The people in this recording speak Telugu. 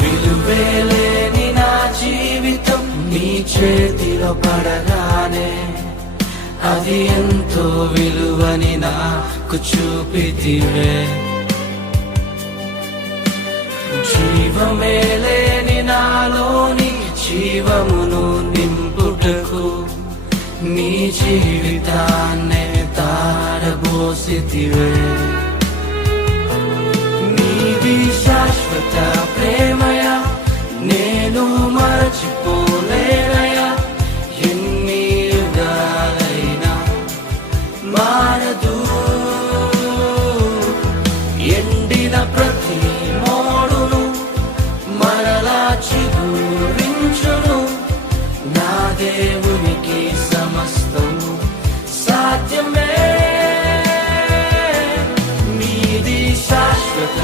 విలువేలేని నా జీవితం నీ చేతిలో పడగానే అది ఎంతో విలువని నాకు చూపితివే. జీవమే లేని నాలోని జీవమును నింపుటకు నీ జీవితాన్నే తారబోసితివే. నీది శాశ్వత ప్రేమయ నేను మరచిపోలేనయా. ఎన్ని యుగాలైనా మారదు. ఎండిన ప్రతి మోడును మరలా చిగురించును. నా దేవునికి సమస్తము సాధ్యమే. నీది శాశ్వత